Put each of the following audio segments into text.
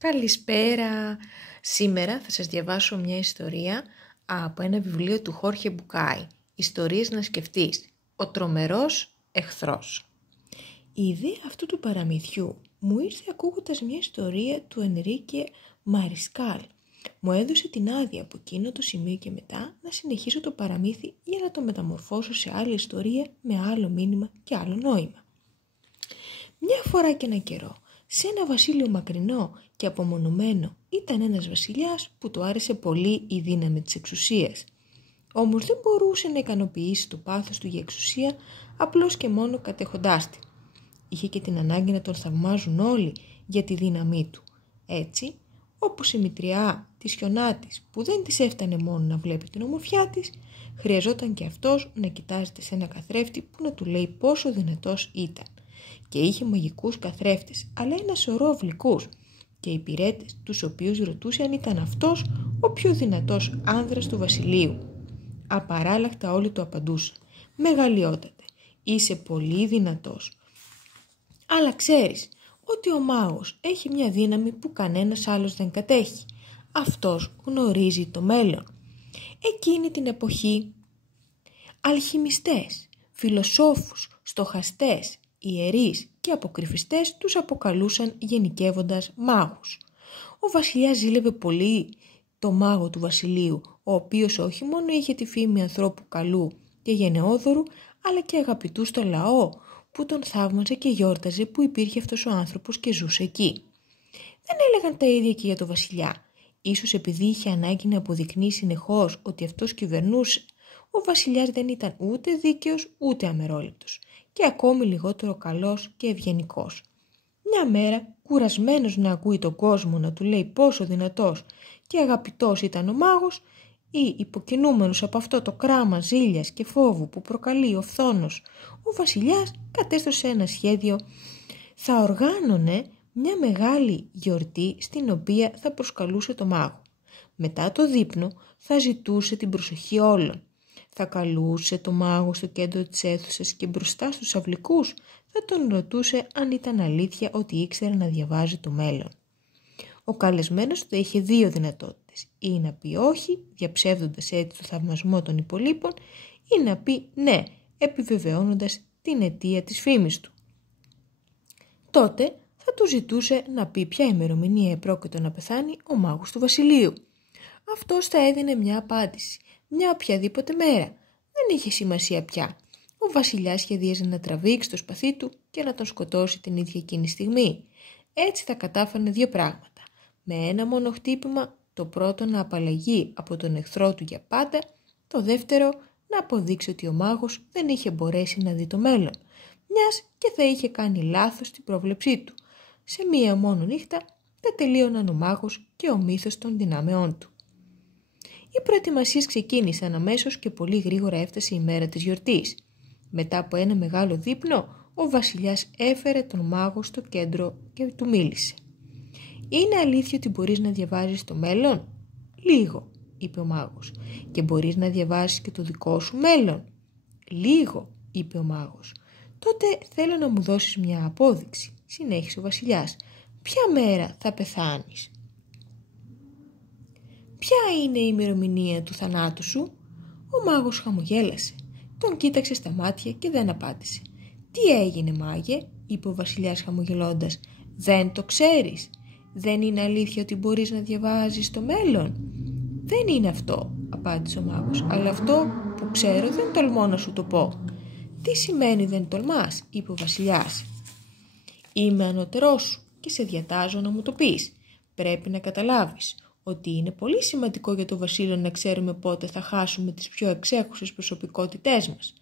Καλησπέρα! Σήμερα θα σας διαβάσω μια ιστορία από ένα βιβλίο του Χόρχε Μπουκάι. Ιστορίες να σκεφτείς. Ο τρομερός εχθρός. Η ιδέα αυτού του παραμυθιού μου ήρθε ακούγοντας μια ιστορία του Ενρίκε Μαρισκάλ. Μου έδωσε την άδεια από εκείνο το σημείο και μετά να συνεχίσω το παραμύθι για να το μεταμορφώσω σε άλλη ιστορία με άλλο μήνυμα και άλλο νόημα. Μια φορά και ένα καιρό, σε ένα βασίλειο μακρινό και απομονωμένο, ήταν ένας βασιλιάς που του άρεσε πολύ η δύναμη της εξουσίας. Όμως δεν μπορούσε να ικανοποιήσει το πάθος του για εξουσία απλώς και μόνο κατέχοντάς τη. Είχε και την ανάγκη να τον θαυμάζουν όλοι για τη δύναμή του. Έτσι, όπως η μητριά της Χιονάτης που δεν της έφτανε μόνο να βλέπει την ομορφιά της, χρειαζόταν και αυτός να κοιτάζεται σε ένα καθρέφτη που να του λέει πόσο δυνατός ήταν. Και είχε μαγικούς καθρέφτες, αλλά ένα σωρό γλυκούς και υπηρέτες, τους οποίους ρωτούσε αν ήταν αυτός ο πιο δυνατός άνδρας του βασιλείου. Απαράλλαχτα όλοι του απαντούσαν: «Μεγαλειότατε, είσαι πολύ δυνατός. Αλλά ξέρεις ότι ο μάγος έχει μια δύναμη που κανένας άλλος δεν κατέχει. Αυτός γνωρίζει το μέλλον». Εκείνη την εποχή, αλχημιστές, φιλοσόφους, στοχαστές, ιερείς και αποκρυφιστές τους αποκαλούσαν γενικεύοντας μάγους. Ο βασιλιάς ζήλευε πολύ το μάγο του βασιλείου, ο οποίος όχι μόνο είχε τη φήμη ανθρώπου καλού και γενναιόδωρου, αλλά και αγαπητού στο λαό, που τον θαύμαζε και γιόρταζε που υπήρχε αυτός ο άνθρωπος και ζούσε εκεί. Δεν έλεγαν τα ίδια και για το βασιλιά. Ίσως επειδή είχε ανάγκη να αποδεικνύει συνεχώς ότι αυτός κυβερνούσε, ο βασιλιάς δεν ήταν ούτε δίκαιος ούτε αμερόληπτος και ακόμη λιγότερο καλός και ευγενικός. Μια μέρα, κουρασμένος να ακούει τον κόσμο να του λέει πόσο δυνατός και αγαπητός ήταν ο μάγος, ή υποκινούμενος από αυτό το κράμα ζήλιας και φόβου που προκαλεί ο φθόνος, ο βασιλιάς κατέστρωσε ένα σχέδιο. Θα οργάνωνε μια μεγάλη γιορτή στην οποία θα προσκαλούσε το μάγο. Μετά το δείπνο θα ζητούσε την προσοχή όλων. Θα καλούσε το μάγο στο κέντρο της αίθουσας και μπροστά στους αυλικούς θα τον ρωτούσε αν ήταν αλήθεια ότι ήξερε να διαβάζει το μέλλον. Ο καλεσμένος του είχε δύο δυνατότητες: ή να πει όχι, διαψεύδοντας έτσι το θαυμασμό των υπολείπων, ή να πει ναι, επιβεβαιώνοντας την αιτία της φήμης του. Τότε θα του ζητούσε να πει ποια ημερομηνία επρόκειτο να πεθάνει ο μάγος του βασιλείου. Αυτός θα έδινε μια απάντηση, μια οποιαδήποτε μέρα. Δεν είχε σημασία πια. Ο βασιλιάς σχεδίαζε να τραβήξει το σπαθί του και να τον σκοτώσει την ίδια εκείνη στιγμή. Έτσι θα κατάφερνε δύο πράγματα. Με ένα μόνο χτύπημα, το πρώτο να απαλλαγεί από τον εχθρό του για πάντα, το δεύτερο να αποδείξει ότι ο μάγος δεν είχε μπορέσει να δει το μέλλον, μιας και θα είχε κάνει λάθος στην πρόβλεψή του. Σε μία μόνο νύχτα θα τελείωναν ο μάγος και ο μύθος των δυνάμεών του. Οι προετοιμασίες ξεκίνησαν αμέσως και πολύ γρήγορα έφτασε η μέρα της γιορτής. Μετά από ένα μεγάλο δείπνο, ο βασιλιάς έφερε τον μάγο στο κέντρο και του μίλησε. «Είναι αλήθεια ότι μπορείς να διαβάζεις το μέλλον?» «Λίγο», είπε ο μάγος. «Και μπορείς να διαβάσεις και το δικό σου μέλλον?» «Λίγο», είπε ο μάγος. «Τότε θέλω να μου δώσεις μια απόδειξη», συνέχισε ο βασιλιάς. «Ποια μέρα θα πεθάνεις?» «Ποια είναι η ημερομηνία του θανάτου σου?» Ο μάγος χαμογέλασε. Τον κοίταξε στα μάτια και δεν απάντησε. «Τι έγινε, μάγε?» είπε ο βασιλιάς χαμογελώντας. «Δεν το ξέρεις? Δεν είναι αλήθεια ότι μπορείς να διαβάζεις το μέλλον?» «Δεν είναι αυτό», απάντησε ο μάγος, «αλλά αυτό που ξέρω δεν τολμώ να σου το πω». «Τι σημαίνει δεν τολμάς?» είπε ο βασιλιάς. «Είμαι ανώτερός σου και σε διατάζω να μου το πεις. Πρέπει να καταλάβεις ότι είναι πολύ σημαντικό για το βασίλειο να ξέρουμε πότε θα χάσουμε τις πιο εξέχουσες προσωπικότητές μας.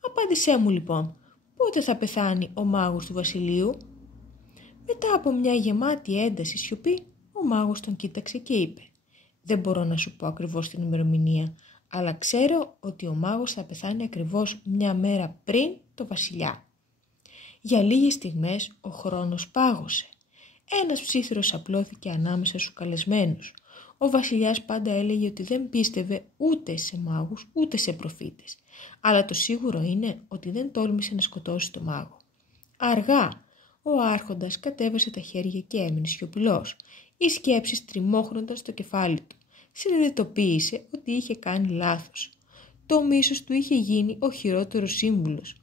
Απάντησέ μου λοιπόν, πότε θα πεθάνει ο μάγος του βασιλείου?» Μετά από μια γεμάτη ένταση σιωπή, ο μάγος τον κοίταξε και είπε: «Δεν μπορώ να σου πω ακριβώς την ημερομηνία, αλλά ξέρω ότι ο μάγος θα πεθάνει ακριβώς μια μέρα πριν το βασιλιά». Για λίγες στιγμές ο χρόνος πάγωσε. Ένας ψίθυρος απλώθηκε ανάμεσα στους καλεσμένους. Ο βασιλιάς πάντα έλεγε ότι δεν πίστευε ούτε σε μάγους ούτε σε προφήτες, αλλά το σίγουρο είναι ότι δεν τόλμησε να σκοτώσει το μάγο. Αργά, Ο άρχοντας κατέβασε τα χέρια και έμεινε σιωπηλός. Οι σκέψεις τριμώχνονταν στο κεφάλι του. Συνειδητοποίησε ότι είχε κάνει λάθος. Το μίσος του είχε γίνει ο χειρότερος σύμβουλος.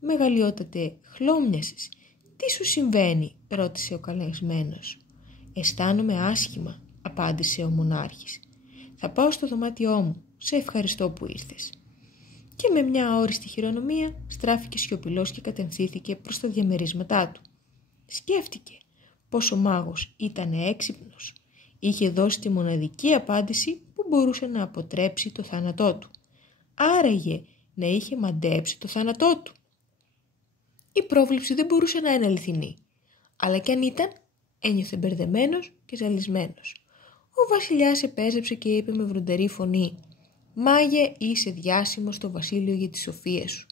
«Μεγαλειότατε, χλώμιασες. Τι σου συμβαίνει?» ρώτησε ο καλεσμένος. «Αισθάνομαι άσχημα», απάντησε ο μονάρχης. «Θα πάω στο δωμάτιό μου. Σε ευχαριστώ που ήρθες». Και με μια αόριστη χειρονομία στράφηκε σιωπηλός και κατευθύνθηκε προς τα διαμερίσματά του. Σκέφτηκε πως ο μάγος ήταν έξυπνος. Είχε δώσει τη μοναδική απάντηση που μπορούσε να αποτρέψει το θάνατό του. Άραγε να είχε μαντέψει το θάνατό του. Η πρόβλεψη δεν μπορούσε να είναι αληθινή. Αλλά κι αν ήταν, ένιωθε μπερδεμένος και ζαλισμένος. Ο βασιλιάς επέζεψε και είπε με βροντερή φωνή: «Μάγε, είσαι διάσημος στο βασίλειο για τις σοφίες σου.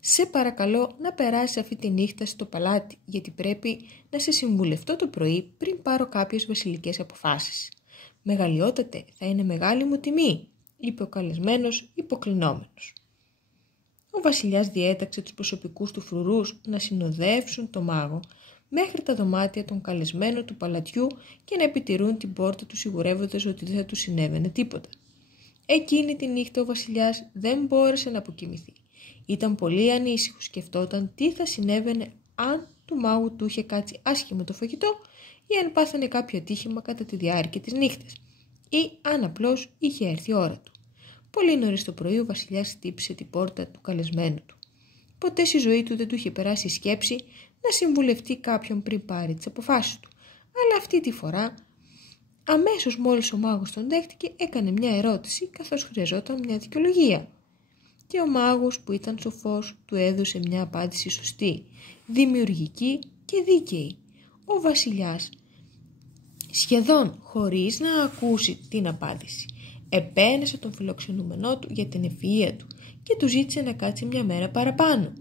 Σε παρακαλώ να περάσεις αυτή τη νύχτα στο παλάτι, γιατί πρέπει να σε συμβουλευτώ το πρωί πριν πάρω κάποιες βασιλικές αποφάσεις». «Μεγαλειότατε, θα είναι μεγάλη μου τιμή», είπε ο καλεσμένος υποκλεινόμενος. Ο βασιλιάς διέταξε τους προσωπικούς του φρουρούς να συνοδεύσουν το μάγο μέχρι τα δωμάτια των καλεσμένων του παλατιού και να επιτηρούν την πόρτα του σιγουρεύοντας ότι δεν θα του συνέβαινε τίποτα. Εκείνη τη νύχτα ο βασιλιάς δεν μπόρεσε να αποκοιμηθεί. Ήταν πολύ ανήσυχος, σκεφτόταν τι θα συνέβαινε αν του μάγου του είχε κάτσει άσχημα το φαγητό ή αν πάθανε κάποιο ατύχημα κατά τη διάρκεια της νύχτας ή αν απλώς είχε έρθει η ώρα του. Πολύ νωρίς το πρωί ο βασιλιάς χτύπησε την πόρτα του καλεσμένου του. Ποτέ στη ζωή του δεν του είχε περάσει η σκέψη να συμβουλευτεί κάποιον πριν πάρει τις αποφάσεις του, αλλά αυτή τη φορά, αμέσως μόλις ο μάγος τον δέχτηκε, έκανε μια ερώτηση καθώς χρειαζόταν μια δικαιολογία. Και ο μάγος, που ήταν σοφός, του έδωσε μια απάντηση σωστή, δημιουργική και δίκαιη. Ο βασιλιάς, σχεδόν χωρίς να ακούσει την απάντηση, επένεσε τον φιλοξενούμενό του για την ευφυΐα του και του ζήτησε να κάτσει μια μέρα παραπάνω.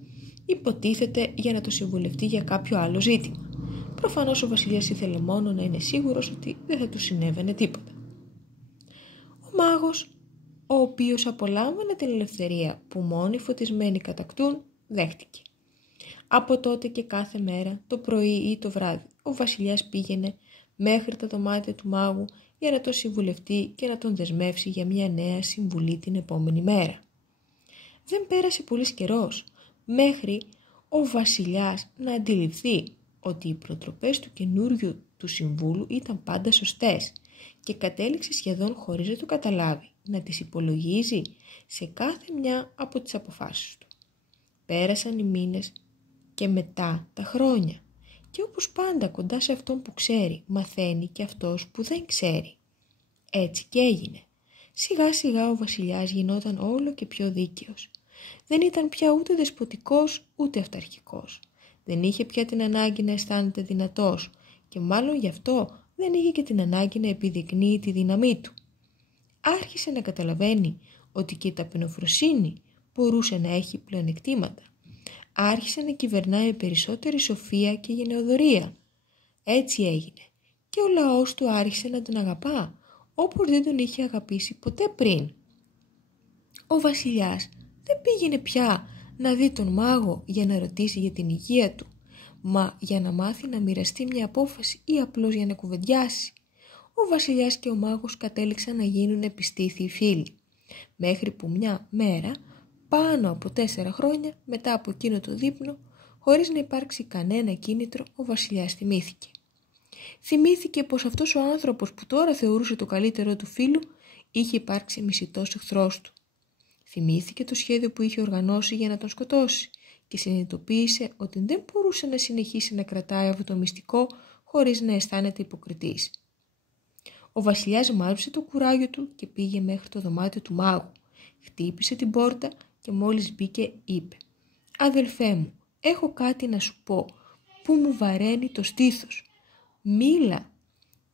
Υποτίθεται για να το συμβουλευτεί για κάποιο άλλο ζήτημα. Προφανώς ο βασιλιάς ήθελε μόνο να είναι σίγουρος ότι δεν θα του συνέβαινε τίποτα. Ο μάγος, ο οποίος απολάμβανε την ελευθερία που μόνοι φωτισμένοι κατακτούν, δέχτηκε. Από τότε και κάθε μέρα, το πρωί ή το βράδυ, ο βασιλιάς πήγαινε μέχρι τα δωμάτια του μάγου για να τον συμβουλευτεί και να τον δεσμεύσει για μια νέα συμβουλή την επόμενη μέρα. Δεν πέρασε πολύς καιρός μέχρι ο βασιλιάς να αντιληφθεί ότι οι προτροπές του καινούριου του συμβούλου ήταν πάντα σωστές και κατέληξε σχεδόν χωρίς να το καταλάβει να τις υπολογίζει σε κάθε μια από τις αποφάσεις του. Πέρασαν οι μήνες και μετά τα χρόνια και όπως πάντα κοντά σε αυτόν που ξέρει μαθαίνει και αυτός που δεν ξέρει. Έτσι και έγινε. Σιγά σιγά ο βασιλιάς γινόταν όλο και πιο δίκαιος. Δεν ήταν πια ούτε δεσποτικός ούτε αυταρχικός. Δεν είχε πια την ανάγκη να αισθάνεται δυνατός και μάλλον γι' αυτό δεν είχε και την ανάγκη να επιδεικνύει τη δύναμή του. Άρχισε να καταλαβαίνει ότι και η ταπεινοφροσύνη μπορούσε να έχει πλεονεκτήματα. Άρχισε να κυβερνάει με περισσότερη σοφία και γενεοδωρία. Έτσι έγινε και ο λαός του άρχισε να τον αγαπά όπως δεν τον είχε αγαπήσει ποτέ πριν. Ο βασιλιάς δεν πήγαινε πια να δει τον μάγο για να ρωτήσει για την υγεία του, μα για να μάθει να μοιραστεί μια απόφαση ή απλώς για να κουβεντιάσει. Ο βασιλιάς και ο μάγος κατέληξαν να γίνουν επιστήθιοι φίλοι, μέχρι που μια μέρα, πάνω από 4 χρόνια μετά από εκείνο το δείπνο, χωρίς να υπάρξει κανένα κίνητρο, ο βασιλιάς θυμήθηκε. Θυμήθηκε πως αυτός ο άνθρωπος που τώρα θεωρούσε το καλύτερο του φίλου είχε υπάρξει μισητός εχθρός του. Θυμήθηκε το σχέδιο που είχε οργανώσει για να τον σκοτώσει και συνειδητοποίησε ότι δεν μπορούσε να συνεχίσει να κρατάει αυτό το μυστικό χωρίς να αισθάνεται υποκριτής. Ο βασιλιάς μάζεψε το κουράγιο του και πήγε μέχρι το δωμάτιο του μάγου. Χτύπησε την πόρτα και μόλις μπήκε είπε: «Αδελφέ μου, έχω κάτι να σου πω που μου βαραίνει το στήθος». «Μίλα»,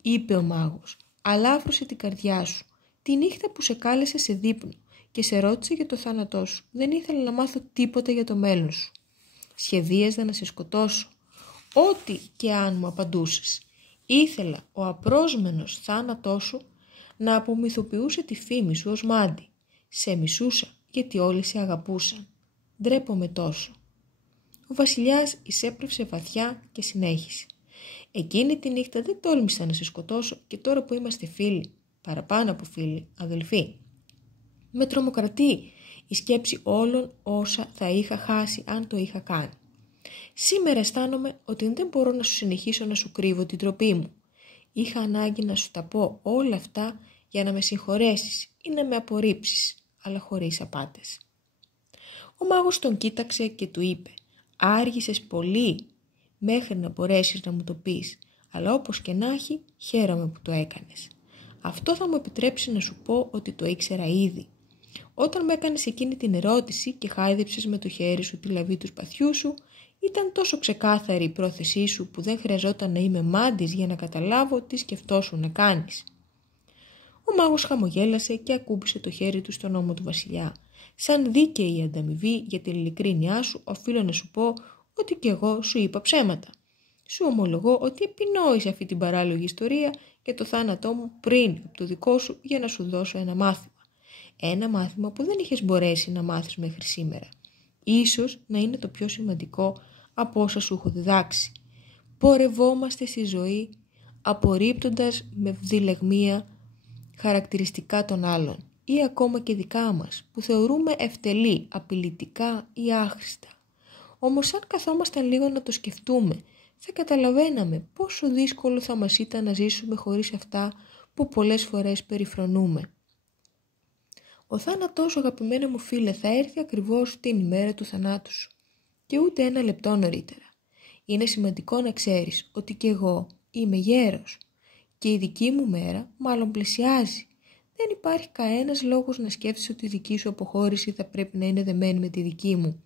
είπε ο μάγος, «αλάφρωσε την καρδιά σου. Τη νύχτα που σε κάλεσε σε δείπνο και σε ρώτησε για το θάνατό σου, δεν ήθελα να μάθω τίποτα για το μέλλον σου. Σχεδίαζα να σε σκοτώσω, ό,τι και αν μου απαντούσες. Ήθελα ο απρόσμενος θάνατός σου να απομυθοποιούσε τη φήμη σου ως μάντη. Σε μισούσα γιατί όλοι σε αγαπούσαν. Ντρέπομαι τόσο». Ο βασιλιάς εισέπρευσε βαθιά και συνέχισε. Εκείνη τη νύχτα δεν τόλμησα να σε σκοτώσω και τώρα που είμαστε φίλοι, παραπάνω από φίλοι, αδελφοί. Με τρομοκρατεί η σκέψη όλων όσα θα είχα χάσει αν το είχα κάνει. Σήμερα αισθάνομαι ότι δεν μπορώ να σου συνεχίσω να σου κρύβω την τροπή μου. Είχα ανάγκη να σου τα πω όλα αυτά για να με συγχωρέσεις ή να με απορρίψεις, αλλά χωρίς απάτες. Ο μάγος τον κοίταξε και του είπε «Άργησες πολύ μέχρι να μπορέσεις να μου το πεις, αλλά όπως και να έχει χαίρομαι που το έκανες. Αυτό θα μου επιτρέψει να σου πω ότι το ήξερα ήδη. Όταν με έκανες εκείνη την ερώτηση και χάιδεψες με το χέρι σου τη λαβή του σπαθιού σου, ήταν τόσο ξεκάθαρη η πρόθεσή σου που δεν χρειαζόταν να είμαι μάντης για να καταλάβω τι σκεφτόσουν να κάνεις». Ο μάγος χαμογέλασε και ακούμπησε το χέρι του στον ώμο του βασιλιά. «Σαν δίκαιη ανταμοιβή για την ειλικρίνειά σου, οφείλω να σου πω ότι κι εγώ σου είπα ψέματα. Σου ομολογώ ότι επινόησα αυτή την παράλογη ιστορία και το θάνατό μου πριν από το δικό σου για να σου δώσω ένα μάθημα. Ένα μάθημα που δεν είχες μπορέσει να μάθεις μέχρι σήμερα. Ίσως να είναι το πιο σημαντικό από όσα σου έχω διδάξει. Πορευόμαστε στη ζωή απορρίπτοντας με δειλεγμία χαρακτηριστικά των άλλων ή ακόμα και δικά μας που θεωρούμε ευτελή, απειλητικά ή άχρηστα. Όμως αν καθόμασταν λίγο να το σκεφτούμε, θα καταλαβαίναμε πόσο δύσκολο θα μας ήταν να ζήσουμε χωρίς αυτά που πολλές φορές περιφρονούμε. Ο θάνατός σου, αγαπημένο μου φίλε, θα έρθει ακριβώς την ημέρα του θανάτου σου και ούτε ένα λεπτό νωρίτερα. Είναι σημαντικό να ξέρεις ότι κι εγώ είμαι γέρος και η δική μου μέρα μάλλον πλησιάζει. Δεν υπάρχει κανένας λόγος να σκέφτεσαι ότι η δική σου αποχώρηση θα πρέπει να είναι δεμένη με τη δική μου.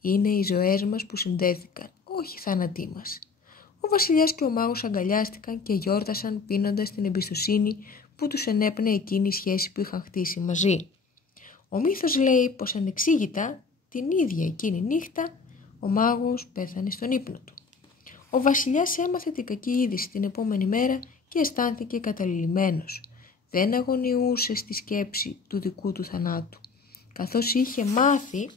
Είναι οι ζωές μας που συνδέθηκαν, όχι οι θάνατοί μας. Ο βασιλιάς και ο μάγος αγκαλιάστηκαν και γιόρτασαν πίνοντας την εμπιστοσύνη που τους ενέπνεε εκείνη η σχέση που είχαν χτίσει μαζί. Ο μύθος λέει πως ανεξήγητα την ίδια εκείνη νύχτα ο μάγος πέθανε στον ύπνο του. Ο βασιλιάς έμαθε την κακή είδηση την επόμενη μέρα και αισθάνθηκε καταλυλιμμένος. Δεν αγωνιούσε στη σκέψη του δικού του θανάτου, καθώς είχε μάθει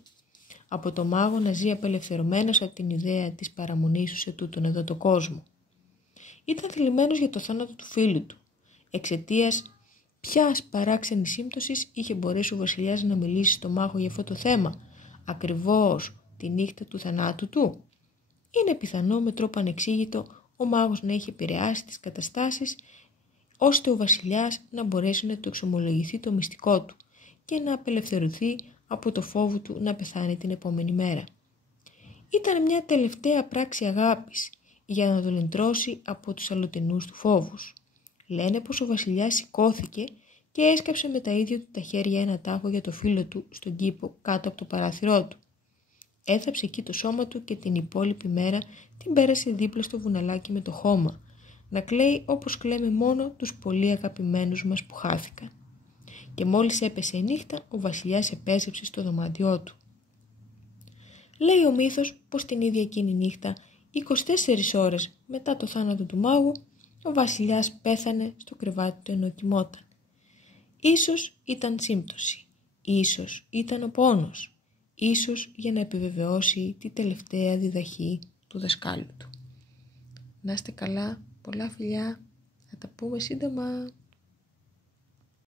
από το μάγο να ζει απελευθερωμένος από την ιδέα της παραμονής του σε τούτον εδώ το κόσμο. Ήταν θλιμμένος για το θάνατο του φίλου του. Εξαιτίας ποιας παράξενης σύμπτωσης είχε μπορέσει ο βασιλιάς να μιλήσει στο μάγο για αυτό το θέμα, ακριβώς τη νύχτα του θανάτου του. Είναι πιθανό με τρόπο ανεξήγητο ο μάγος να έχει επηρεάσει τις καταστάσεις ώστε ο βασιλιάς να μπορέσει να του εξομολογηθεί το μυστικό του και να απελευθερωθεί από το φόβο του να πεθάνει την επόμενη μέρα. Ήταν μια τελευταία πράξη αγάπης για να τον λυτρώσει από τους αλλοτινούς του φόβους. Λένε πως ο βασιλιάς σηκώθηκε και έσκαψε με τα ίδια του τα χέρια ένα τάφο για το φίλο του στον κήπο κάτω από το παράθυρό του. Έθαψε εκεί το σώμα του και την υπόλοιπη μέρα την πέρασε δίπλα στο βουναλάκι με το χώμα, να κλαίει όπως κλαίμε μόνο τους πολύ αγαπημένους μας που χάθηκαν. Και μόλις έπεσε η νύχτα, ο βασιλιάς επέστρεψε στο δωμάτιό του. Λέει ο μύθος πως την ίδια εκείνη νύχτα, 24 ώρες μετά το θάνατο του μάγου, ο βασιλιάς πέθανε στο κρεβάτι του ενώ κοιμόταν. Ίσως ήταν σύμπτωση, ίσως ήταν ο πόνος, ίσως για να επιβεβαιώσει τη τελευταία διδαχή του δασκάλου του. Να είστε καλά, πολλά φιλιά, θα τα πούμε σύντομα.